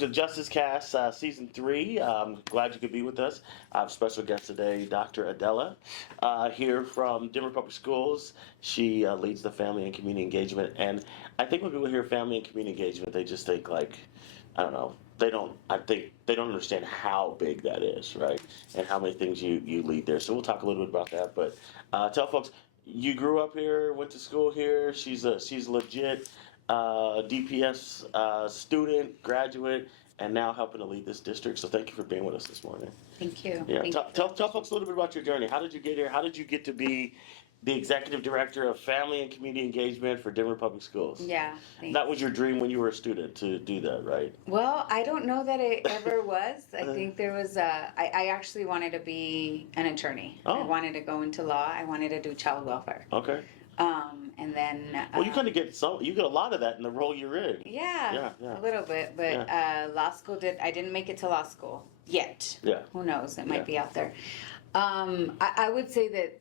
to Justice Cast Season 3. Glad you could be with us. I have a special guest today, Dr. Adella, here from Denver Public Schools. She leads the family and community engagement. And I think when people hear family and community engagement, they just think like, I don't know, I think they don't understand how big that is, right? And how many things you lead there. So we'll talk a little bit about that. But tell folks, you grew up here, went to school here. She's legit. DPS student, graduate, and now helping to lead this district. So thank you for being with us this morning. Thank you. Yeah, Thank tell folks a little bit about your journey. How did you get here? How did you get to be the executive director of family and community engagement for Denver Public Schools? Yeah, thanks. That was your dream when you were a student to do that, right? Well, I don't know that it ever was. I think there was I actually wanted to be an attorney. Oh. I wanted to go into law. I wanted to do child welfare. Okay. And then Well, you kind of get a lot of that in the role you're in. yeah, Yeah. a little bit, but law school I didn't make it to law school yet. Yeah. Who knows? It Yeah. might be out there. I would say that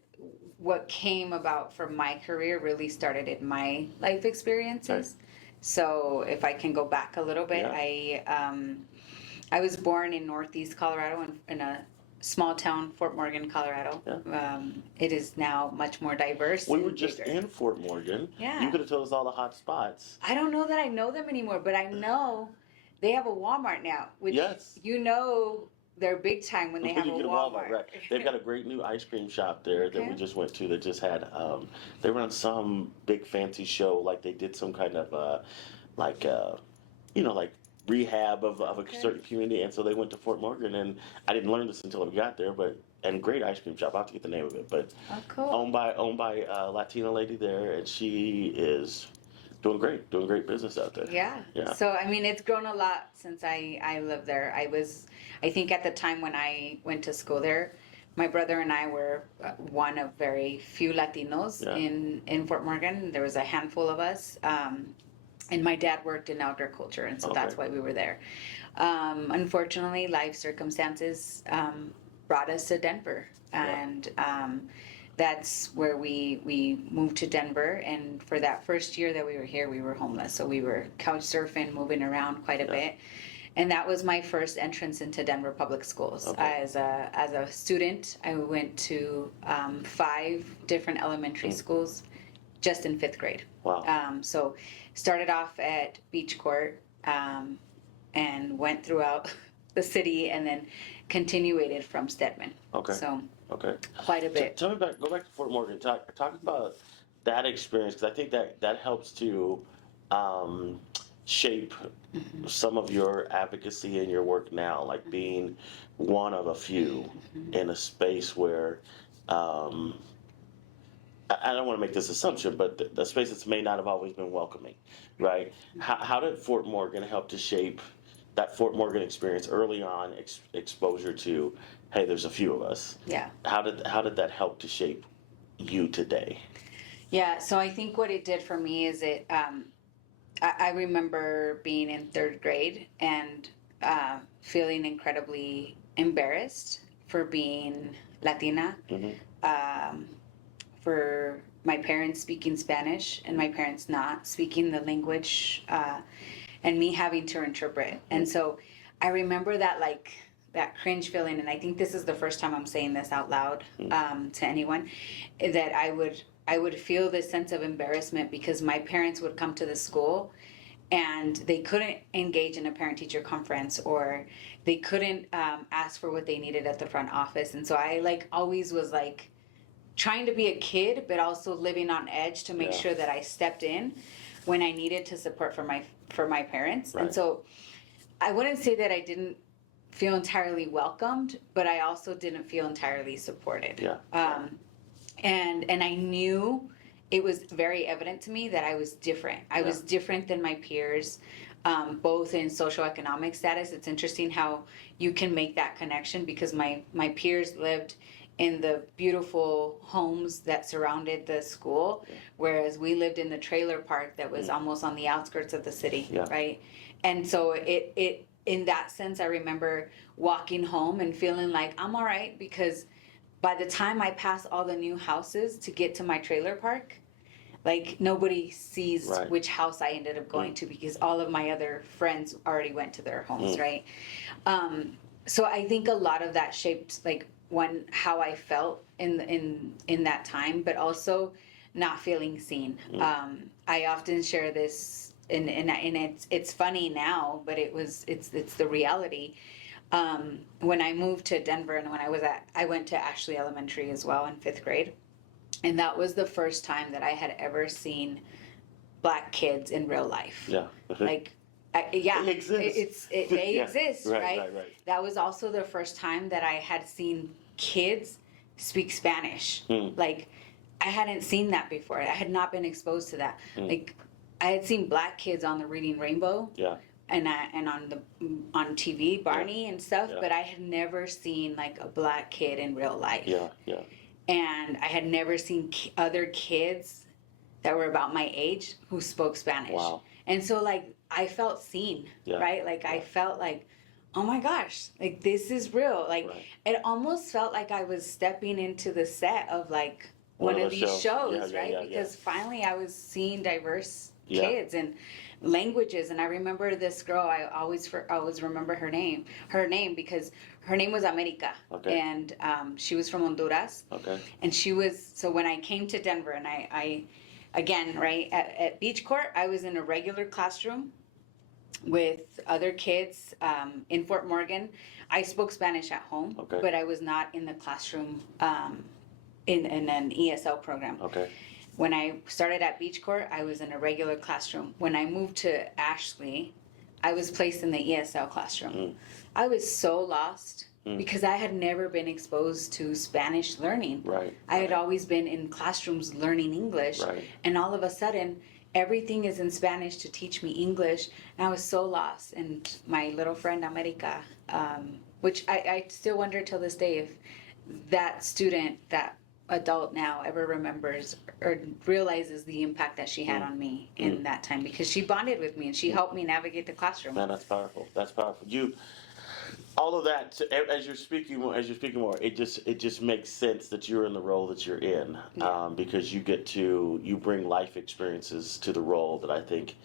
what came about from my career really started in my life experiences. Right. So if I can go back a little bit, Yeah. I was born in Northeast Colorado in a small town, Fort Morgan, Colorado. Yeah. It is now much more diverse. We and were just bigger. in Fort Morgan. Yeah. You could have told us all the hot spots. I don't know that I know them anymore, but I know they have a Walmart now, which Yes. they're big time when they have a You get Walmart. right? They've got a great new ice cream shop there that we Okay. just went to. That just had they were on some big fancy show, like they did some kind of like rehab of a certain community, and so they went to Fort Morgan, and I didn't learn this until we got there, and great ice cream shop. I have to get the name of it, but Oh, cool. owned by a Latina lady there, and she is doing great business out there. Yeah. Yeah. So I mean, it's grown a lot since I lived there. I think at the time when I went to school there, my brother and I were one of very few Latinos Yeah. in Fort Morgan. There was a handful of us. And my dad worked in outdoor culture, and so that's Okay. why we were there. Unfortunately, life circumstances brought us to Denver, and that's where we moved to Denver. And for that first year that we were here, we were homeless, so we were couch surfing, moving around quite a bit. And that was my first entrance into Denver Public Schools. Okay. As a student, I went to 5 different elementary schools just in 5th grade. Wow. So started off at Beach Court and went throughout the city and then continuated from Stedman. Okay. So Okay. quite a bit. Go back to Fort Morgan. Talk about that experience, because I think that helps to shape some of your advocacy and your work now, like being one of a few in a space where I don't want to make this assumption, but the space that's may not have always been welcoming, right? How did Fort Morgan help to shape that Fort Morgan experience early on, exposure to, hey, there's a few of us? Yeah. How did that help to shape you today? Yeah, so I think what it did for me is I remember being in 3rd grade and feeling incredibly embarrassed for being Latina. For my parents speaking Spanish and my parents not speaking the language, and me having to interpret. And so I remember that cringe feeling, and I think this is the first time I'm saying this out loud to anyone, that I would feel this sense of embarrassment because my parents would come to the school and they couldn't engage in a parent-teacher conference, or they couldn't ask for what they needed at the front office. And so I always was trying to be a kid, but also living on edge to make sure that I stepped in when I needed to support for my parents. Right. And so I wouldn't say that I didn't feel entirely welcomed, but I also didn't feel entirely supported. Yeah. And I knew it was very evident to me that I was different. I was different than my peers, both in socioeconomic status. It's interesting how you can make that connection, because my peers lived in the beautiful homes that surrounded the school, whereas we lived in the trailer park that was almost on the outskirts of the city, right? And so it in that sense, I remember walking home and feeling like I'm all right, because by the time I passed all the new houses to get to my trailer park, like nobody sees Right. which house I ended up going to because all of my other friends already went to their homes, right? So I think a lot of that shaped like how I felt in that time, but also not feeling seen. I often share this, and it's funny now, but it's the reality. When I moved to Denver, and when I went to Ashley Elementary as well in 5th grade, and that was the first time that I had ever seen Black kids in real life. Yeah. Like, They exist. They Yeah. exist, Right. That was also the first time that I had seen kids speak Spanish. Like, I hadn't seen that before. I had not been exposed to that. Like, I had seen Black kids on the Reading Rainbow. Yeah. And on TV, Barney and stuff, Yeah. but I had never seen like a Black kid in real life. Yeah. And I had never seen other kids that were about my age who spoke Spanish. Wow. And so like I felt seen, right? Like I felt like, oh my gosh, like this is real. Like it almost felt like I was stepping into the set of like one of these shows, right? Because finally I was seeing diverse kids and languages. And I remember this girl, I always remember her name because her name was America. And she was from Honduras. And so when I came to Denver, and I again, right, at Beach Court, I was in a regular classroom with other kids in Fort Morgan. I spoke Spanish at home, but I was not in the classroom in an ESL program. When I started at Beach Court, I was in a regular classroom. When I moved to Ashley, I was placed in the ESL classroom. I was so lost because I had never been exposed to Spanish learning. I had always been in classrooms learning English. And all of a sudden, everything is in Spanish to teach me English. And I was so lost. And my little friend, America, which I still wonder till this day if that student, that adult now ever remembers or realizes the impact that she had on me in that time, because she bonded with me and she helped me navigate the classroom. Man, that's powerful. All of that, as you're speaking more, it just makes sense that you're in the role that you're in, because you bring life experiences to the role that I think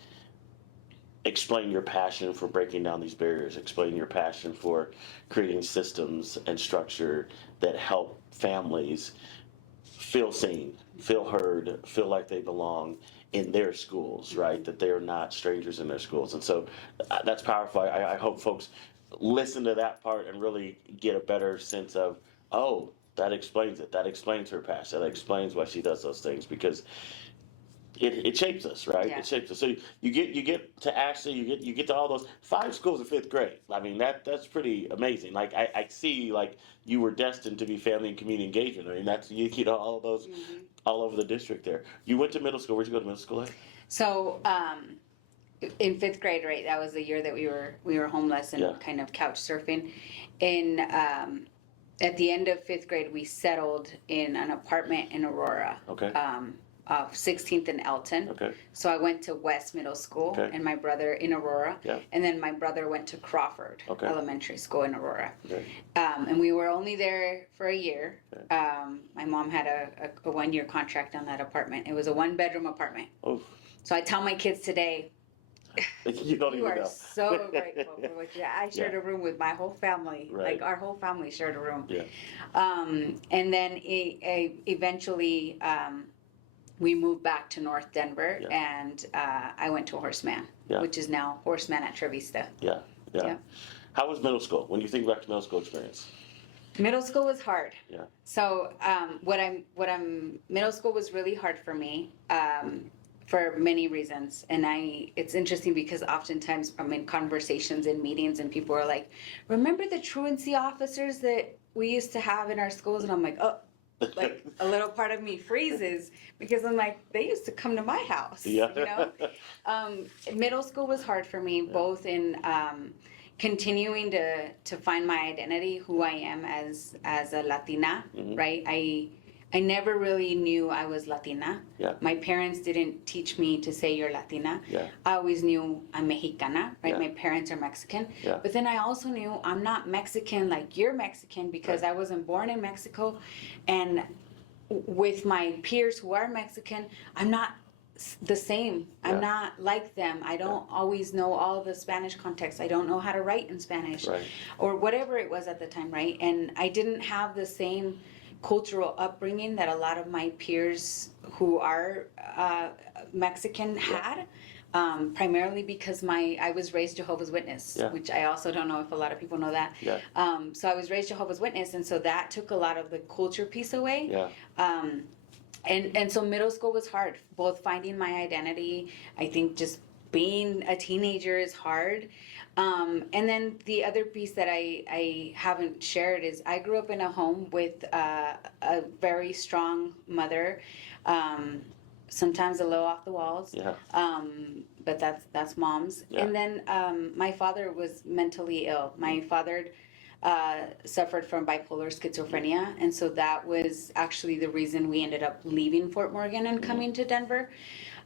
explain your passion for breaking down these barriers, explain your passion for creating systems and structure that help families feel seen, feel heard, feel like they belong in their schools, right? That they are not strangers in their schools. And so that's powerful. I hope folks listen to that part and really get a better sense of, oh, that explains it. That explains her passion. That explains why she does those things, because it shapes us, right? It shapes us. So you get to Ashley, you get to all those 5 schools in 5th grade. I mean, that's pretty amazing. Like I see, like you were destined to be family and community engagement. I mean, that's you know all of those all over the district there. You went to middle school. Where'd you go to middle school at? So in 5th grade, right? That was the year that we were homeless and kind of couch surfing. In at the end of 5th grade, we settled in an apartment in Aurora. 16th and Elton. So I went to West Middle School and my brother in Aurora. And then my brother went to Crawford Elementary School in Aurora. And we were only there for a year. My mom had a 1-year contract on that apartment. It was a 1-bedroom apartment. So I tell my kids today, you are so grateful for what you did. I shared a room with my whole family. Like our whole family shared a room. And then eventually we moved back to North Denver, and I went to Horseman, which is now Horseman at Trevista. How was middle school? When you think back to middle school experience? Middle school was hard. So middle school was really hard for me. For many reasons. And it's interesting because oftentimes I'm in conversations in meetings and people are like, remember the truancy officers that we used to have in our schools? And I'm like, oh, like a little part of me freezes because I'm like, they used to come to my house, you know? Middle school was hard for me, both in continuing to find my identity, who I am as a Latina, right? I never really knew I was Latina. My parents didn't teach me to say you're Latina. I always knew I'm Mexicana, right? My parents are Mexican. But then I also knew I'm not Mexican like you're Mexican because I wasn't born in Mexico. And with my peers who are Mexican, I'm not the same. Yeah. I'm not like them. I don't always know all the Spanish context. I don't know how to write in Spanish, Right. or whatever it was at the time, right? And I didn't have the same cultural upbringing that a lot of my peers who are Mexican had. Primarily because I was raised Jehovah's Witness, Yeah. which I also don't know if a lot of people know that. Yeah. So I was raised Jehovah's Witness, and so that took a lot of the culture piece away. Yeah. And so middle school was hard, both finding my identity. I think just being a teenager is hard. And then the other piece that I haven't shared is I grew up in a home with a very strong mother, sometimes a little off the walls. Yeah. But that's mom's. Yeah. And then my father was mentally ill. My father suffered from bipolar schizophrenia, and so that was actually the reason we ended up leaving Fort Morgan and coming to Denver.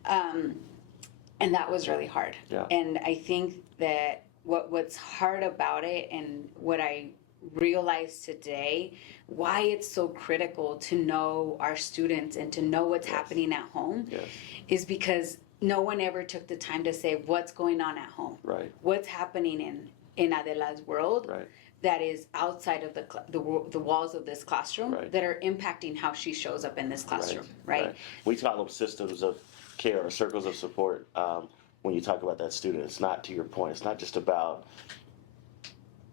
And that was really hard. Yeah. And I think that what's hard about it, and what I realize today, why it's so critical to know our students and to know what's happening at home, Yes. is because no one ever took the time to say what's going on at home, Right. what's happening in Adela's world, Right. that is outside of the walls of this classroom, Right. that are impacting how she shows up in this classroom, right? We talk about systems of care or circles of support. When you talk about that student, it's not, to your point, it's not just about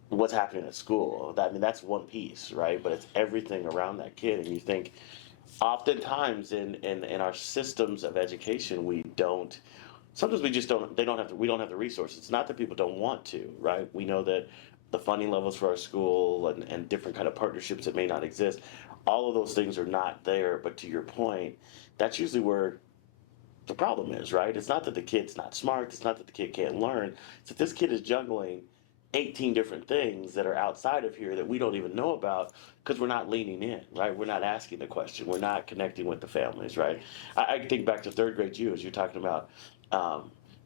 what's happening at school. That's one piece, right? But it's everything around that kid. And you think, oftentimes in our systems of education, sometimes we just don't, we don't have the resources. It's not that people don't want to, right? We know that the funding levels for our school and different kind of partnerships that may not exist, all of those things are not there. But to your point, that's usually where the problem is, right? It's not that the kid's not smart. It's not that the kid can't learn. It's that this kid is juggling 18 different things that are outside of here that we don't even know about because we're not leaning in, right? We're not asking the question. We're not connecting with the families, right? I think back to third grade you, as you're talking about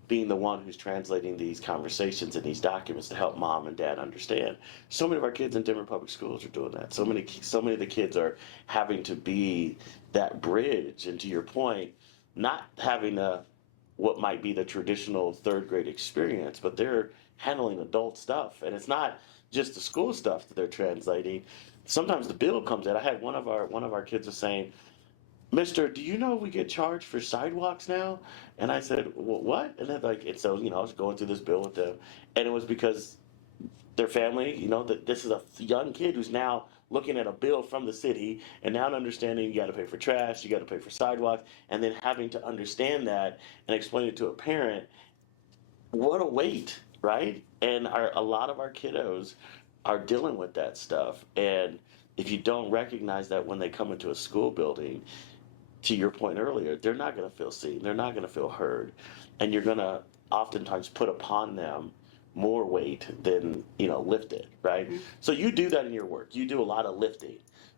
being the one who's translating these conversations and these documents to help mom and dad understand. So many of our kids in Denver public schools are doing that. So many of the kids are having to be that bridge. And to your point, not having what might be the traditional third grade experience, but they're handling adult stuff. And it's not just the school stuff that they're translating. Sometimes the bill comes in. I had one of our kids was saying, "Mister, do you know we get charged for sidewalks now?" And I said, "Well, what?" And then and so I was going through this bill with them, and it was because their family, that this is a young kid who's now looking at a bill from the city and now understanding you got to pay for trash, you got to pay for sidewalks, and then having to understand that and explain it to a parent. What a weight, right? And a lot of our kiddos are dealing with that stuff. And if you don't recognize that when they come into a school building, to your point earlier, they're not going to feel seen. They're not going to feel heard. And you're going to oftentimes put upon them more weight than, lifted, right? Mm-hmm. So you do that in your work. You do a lot of lifting.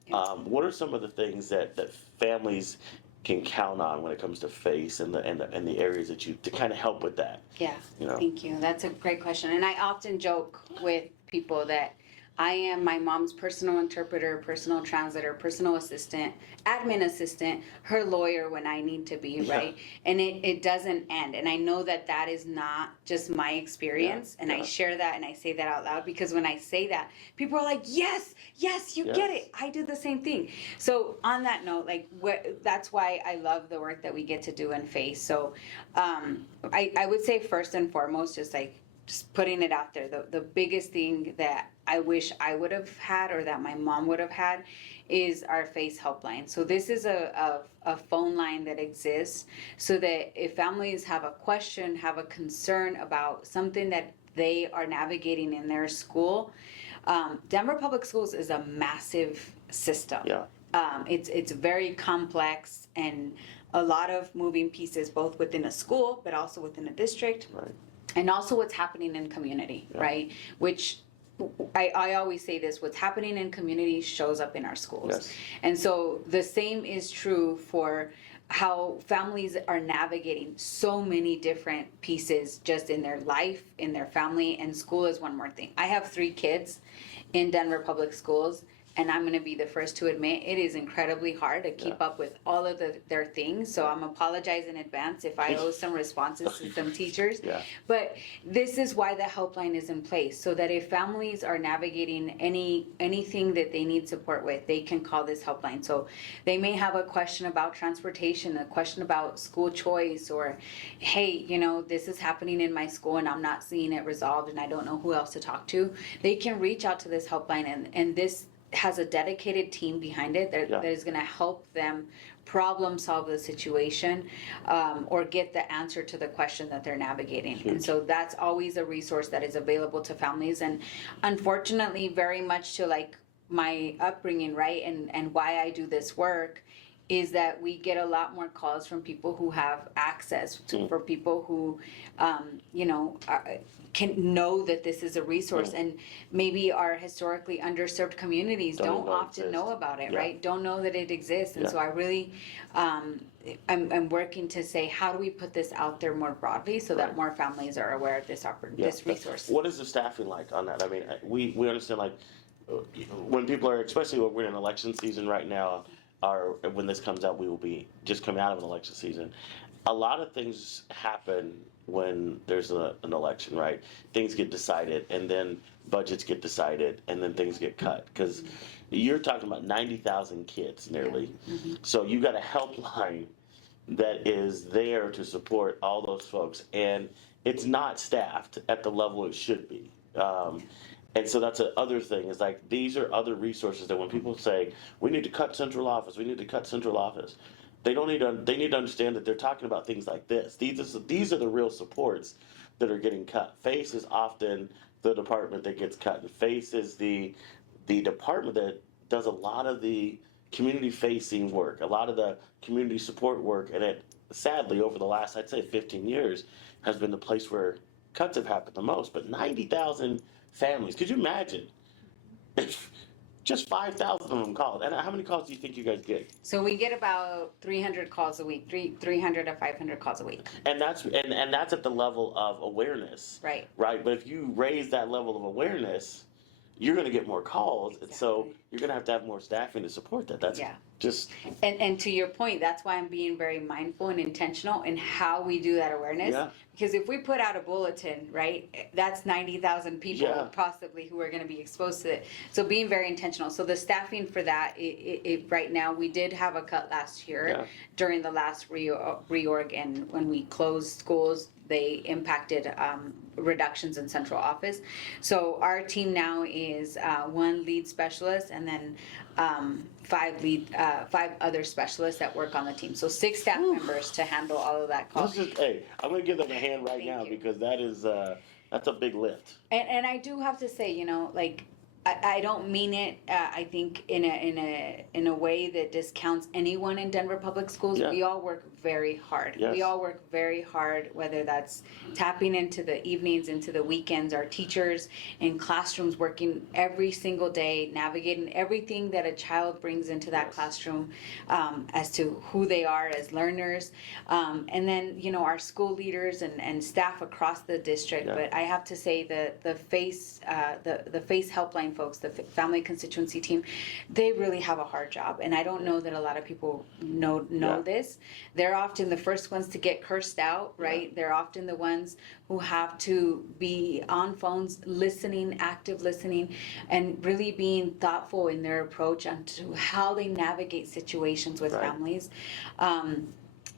What are some of the things that families can count on when it comes to FACE and the areas that to kind of help with that? Yeah, Thank you. That's a great question. And I often joke with people that I am my mom's personal interpreter, personal translator, personal assistant, admin assistant, her lawyer when I need to be, right? And it doesn't end. And I know that is not just my experience. And I share that and I say that out loud because when I say that, people are like, yes, you get it. I do the same thing. So on that note, that's why I love the work that we get to do in FACE. So I would say first and foremost, just putting it out there, the biggest thing that I wish I would have had or that my mom would have had is our FACE helpline. So this is a phone line that exists so that if families have a question, have a concern about something that they are navigating in their school, Denver Public Schools is a massive system. Yeah. It's very complex and a lot of moving pieces, both within a school, but also within a district. Right. And also what's happening in community, right? Which I always say this, what's happening in community shows up in our schools. Yes. And so the same is true for how families are navigating so many different pieces just in their life, in their family, and school is one more thing. I have 3 kids in Denver Public Schools. And I'm going to be the first to admit it is incredibly hard to keep up with all of their things. So I'm apologize in advance if I owe some responses to some teachers. Yeah. But this is why the helpline is in place, so that if families are navigating anything that they need support with, they can call this helpline. So they may have a question about transportation, a question about school choice, or hey, this is happening in my school and I'm not seeing it resolved and I don't know who else to talk to. They can reach out to this helpline, and this has a dedicated team behind it that is going to help them problem solve the situation, or get the answer to the question that they're navigating. Huge. And so that's always a resource that is available to families. And unfortunately, very much to like my upbringing, right, and why I do this work, is that we get a lot more calls from people who have access to, for people who, can know that this is a resource, and maybe our historically underserved communities don't often know about it, right? Don't know that it exists. And so I really, I'm working to say, how do we put this out there more broadly so that more families are aware of this this resource? What is the staffing like on that? I mean, we understand, like, when people are, especially when we're in election season right now, or when this comes out, we will be just coming out of an election season. A lot of things happen when there's an election, right? Things get decided, and then budgets get decided, and then things get cut. Because you're talking about 90,000 kids nearly. So you got a helpline that is there to support all those folks, and it's not staffed at the level it should be. And so that's the other thing, is like, these are other resources that when people say, we need to cut central office, we need to cut central office, they need to understand that they're talking about things like this. These are the real supports that are getting cut. FACE is often the department that gets cut. And FACE is the department that does a lot of the community-facing work, a lot of the community support work, and it, sadly, over the last, I'd say, 15 years, has been the place where cuts have happened the most. But 90,000 families, could you imagine if just 5,000 of them called? And how many calls do you think you guys get? So we get about 300 calls a week, 300 to 500 calls a week. And that's at the level of awareness. Right. Right. But if you raise that level of awareness, you're going to get more calls. Exactly. And so you're going to have more staffing to support that. That's just. And to your point, that's why I'm being very mindful and intentional in how we do that awareness. Yeah. Because if we put out a bulletin, right, that's 90,000 people possibly who are going to be exposed to it. So being very intentional. So the staffing for that, right now, we did have a cut last year during the last reorg, and when we closed schools, they impacted reductions in central office. So our team now is one lead specialist, and then 5 other specialists that work on the team. So 6 staff members to handle all of that call. Hey, I'm going to give them a hand right now, because that is that's a big lift. And I do have to say, like, I don't mean it. I think in a way that discounts anyone in Denver Public Schools. Yeah. We all work very hard. Yes. We all work very hard, whether that's tapping into the evenings, into the weekends. Our teachers in classrooms working every single day, navigating everything that a child brings into that classroom, as to who they are as learners, and then our school leaders and staff across the district. Yeah. But I have to say that the FACE helpline folks, the family constituency team, they really have a hard job, and I don't know that a lot of people know this. They're often the first ones to get cursed out, right? Yeah. They're often the ones who have to be on phones, listening, active listening, and really being thoughtful in their approach onto how they navigate situations with families.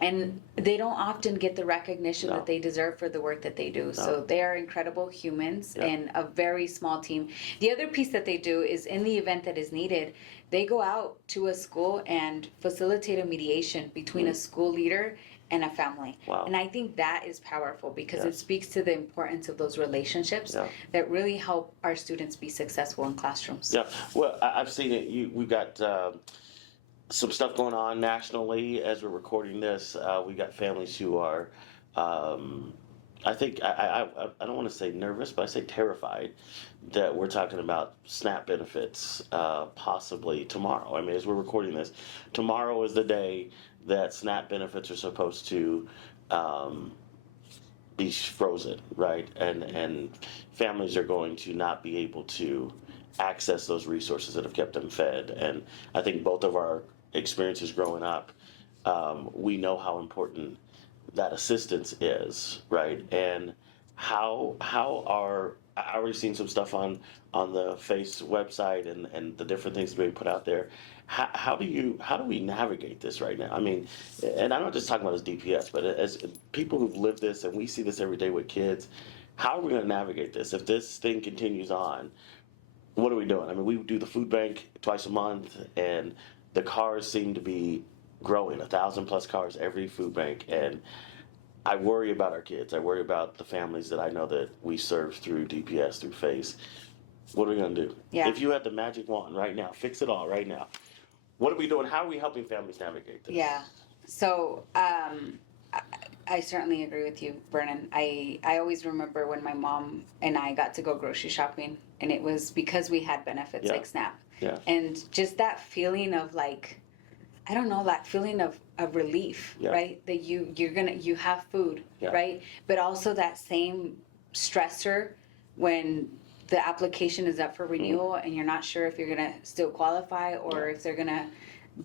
And they don't often get the recognition that they deserve for the work that they do. So they are incredible humans and a very small team. The other piece that they do is, in the event that is needed, they go out to a school and facilitate a mediation between a school leader and a family. Wow. And I think that is powerful, because it speaks to the importance of those relationships that really help our students be successful in classrooms. Yeah, well, I've seen it. We've got some stuff going on nationally as we're recording this. We got families who are, I think, I don't want to say nervous, but I say terrified that we're talking about SNAP benefits possibly tomorrow. I mean, as we're recording this, tomorrow is the day that SNAP benefits are supposed to be frozen, right? And families are going to not be able to access those resources that have kept them fed. And I think both of our experiences growing up, we know how important that assistance is, right? And how are I already seen some stuff on the Face website and the different things we put out there. How do we navigate this right now? I mean, and I'm not just talking about as DPS, but as people who've lived this and we see this every day with kids. How are we going to navigate this if this thing continues on? What are we doing? I mean, we do the food bank twice a month, and the cars seem to be growing, 1,000+ cars every food bank, and I worry about our kids. I worry about the families that I know that we serve through DPS, through FACE. What are we going to do? Yeah. If you had the magic wand right now, fix it all right now. What are we doing? How are we helping families navigate this? Yeah. So I certainly agree with you, Vernon. I always remember when my mom and I got to go grocery shopping, and it was because we had benefits like SNAP. Yeah. And just that feeling of like, I don't know, that feeling of relief, right? That you have food, right? But also that same stressor when the application is up for renewal and you're not sure if you're gonna still qualify or if they're gonna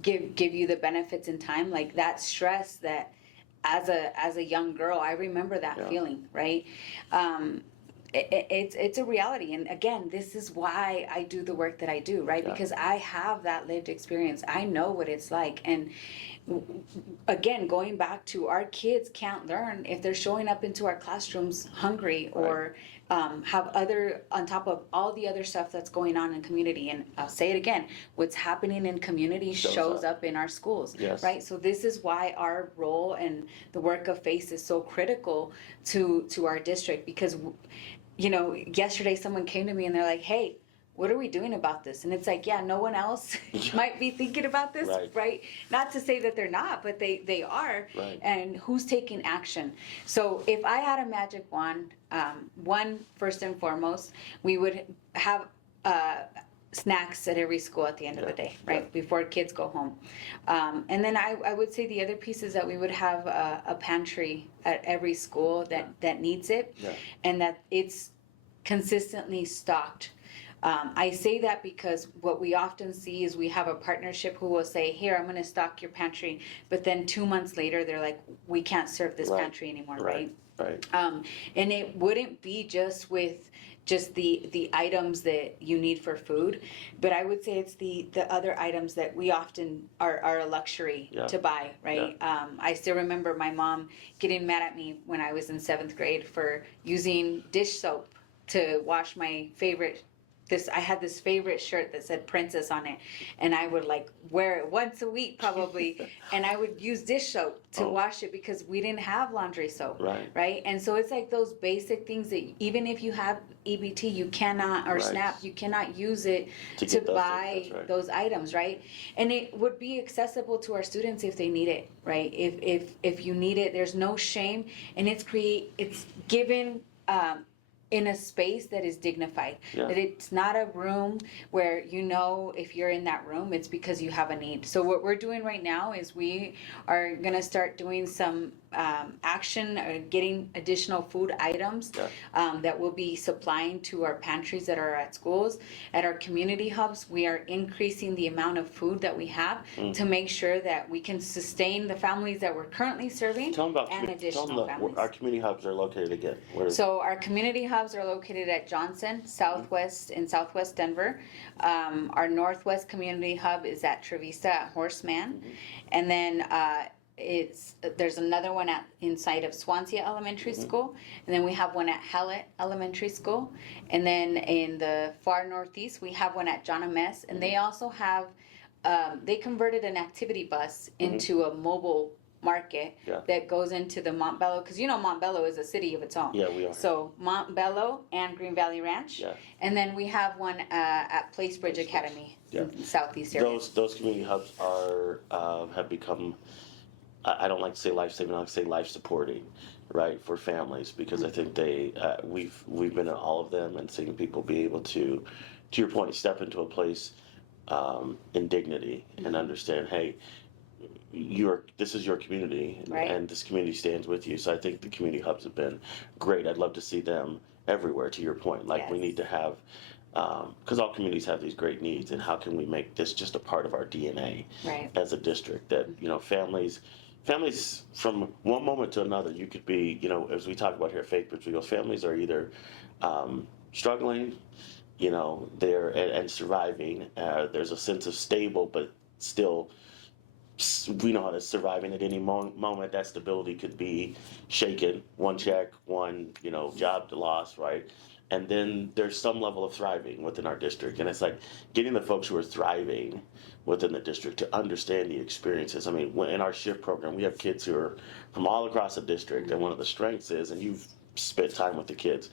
give you the benefits in time. Like that stress that as a young girl, I remember that feeling, right? It's a reality, and again, this is why I do the work that I do, right? Because I have that lived experience. I know what it's like, and again, going back to our kids can't learn if they're showing up into our classrooms hungry or have other, on top of all the other stuff that's going on in community. And I'll say it again, what's happening in community shows up in our schools, right? So this is why our role and the work of FACE is so critical to our district, because you know, yesterday someone came to me and they're like, hey, what are we doing about this? And it's like, yeah, no one else might be thinking about this, right? Not to say that they're not, but they are. Right. And who's taking action? So if I had a magic wand, one, first and foremost, we would have snacks at every school at the end of the day, right? Before kids go home. And then I would say the other piece is that we would have a pantry at every school that needs it, and that it's consistently stocked. I say that because what we often see is we have a partnership who will say, here, I'm going to stock your pantry. But then 2 months later, they're like, we can't serve this pantry anymore, right? Right. And it wouldn't be just with just the items that you need for food, but I would say it's the other items that we often are a luxury to buy, right? I still remember my mom getting mad at me when I was in 7th grade for using dish soap to wash my favorite. I had this favorite shirt that said Princess on it, and I would like wear it once a week probably, and I would use dish soap to wash it because we didn't have laundry soap, right? And so it's like those basic things that even if you have EBT, you cannot, or SNAP, you cannot use it to buy those items, right? And it would be accessible to our students if they need it, right? If you need it, there's no shame, and it's given in a space that is dignified. That it's not a room where you know if you're in that room, it's because you have a need. So what we're doing right now is we are going to start doing some action or getting additional food items that we'll be supplying to our pantries that are at schools. At our community hubs, we are increasing the amount of food that we have to make sure that we can sustain the families that we're currently serving and additional families. Our community hubs are located again. So our community hubs are located at Johnson, Southwest, in Southwest Denver. Our Northwest community hub is at Trevista at Horseman. And then there's another one inside of Swansea Elementary School, and then we have one at Hallett Elementary School, and then in the far northeast we have one at John M. S. And they also have they converted an activity bus into a mobile market that goes into the Montbello, because you know Montbello is a city of its own. Yeah, we are. So Montbello and Green Valley Ranch, and then we have one at Placebridge Academy in the southeast area. Those community hubs are have become, I don't like to say life-saving, I like to say life-supporting, right, for families, because I think we've been in all of them and seeing people be able to your point, step into a place in dignity and understand, hey, this is your community, and this community stands with you. So I think the community hubs have been great. I'd love to see them everywhere, to your point. Like we need to have because all communities have these great needs, and how can we make this just a part of our DNA Right. as a district? That families from one moment to another, you could be, as we talk about here at Faith Bridge, because families are either struggling, they're and surviving. There's a sense of stable, but still, we know how to surviving at any moment. That stability could be shaken. One check, one job loss, right? And then there's some level of thriving within our district, and it's like getting the folks who are thriving within the district to understand the experiences. I mean, in our shift program, we have kids who are from all across the district, and one of the strengths is, and you've spent time with the kids,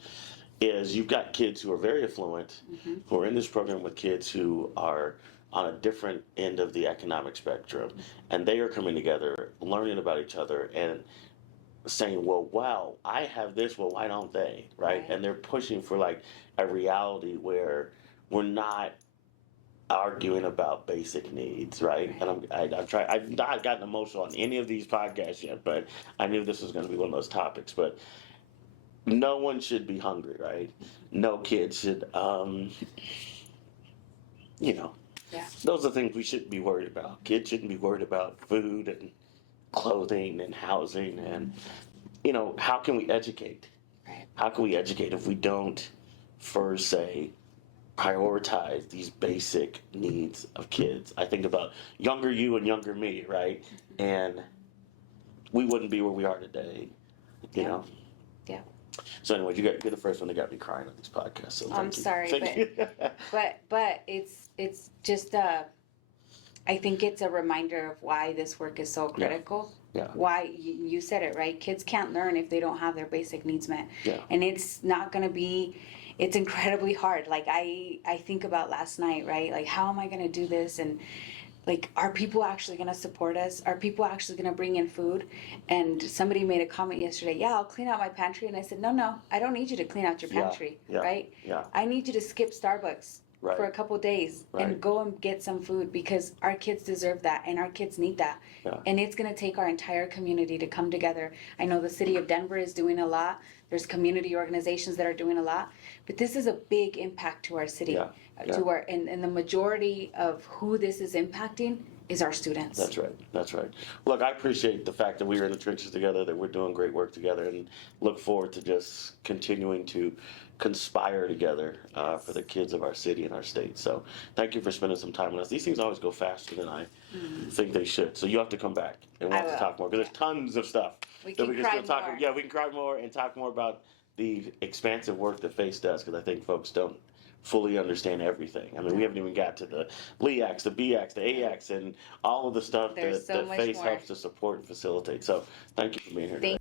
is you've got kids who are very affluent, who are in this program with kids who are on a different end of the economic spectrum, and they are coming together, learning about each other, and saying, well, wow, I have this, well, why don't they, right? And they're pushing for like a reality where we're not arguing about basic needs, right? And I've not gotten emotional on any of these podcasts yet, but I knew this was going to be one of those topics. But no one should be hungry, right? No kid should, those are things we shouldn't be worried about. Kids shouldn't be worried about food and clothing and housing, and how can we educate? Right. How can we educate if we don't first say prioritize these basic needs of kids? I think about younger you and younger me, right? And we wouldn't be where we are today, you know. Yeah. So anyway, you're the first one that got me crying on these podcasts. So I'm sorry, but it's just I think it's a reminder of why this work is so critical. Yeah. Why you said it right. Kids can't learn if they don't have their basic needs met. Yeah. And it's not going to be. It's incredibly hard. Like I think about last night, right? Like how am I going to do this? And like, are people actually going to support us? Are people actually going to bring in food? And somebody made a comment yesterday. Yeah, I'll clean out my pantry. And I said, no, I don't need you to clean out your pantry, right? Yeah. I need you to skip Starbucks. Right. For a couple days and go and get some food, because our kids deserve that and our kids need that. Yeah. And it's going to take our entire community to come together. I know the city of Denver is doing a lot. There's community organizations that are doing a lot, but this is a big impact to our city, to our and the majority of who this is impacting is our students. That's right. Look, I appreciate the fact that we are in the trenches together, that we're doing great work together, and look forward to just continuing to conspire together for the kids of our city and our state. So thank you for spending some time with us. These things always go faster than I think they should. So you have to come back and we'll have to talk more, because there's tons of stuff that we can still talk about. Yeah, we can cry more and talk more about the expansive work that FACE does, because I think folks don't fully understand everything. I mean, we haven't even got to the LEACs, the BACs, the AACs, and all of the stuff that FACE helps to support and facilitate. So thank you for being here today.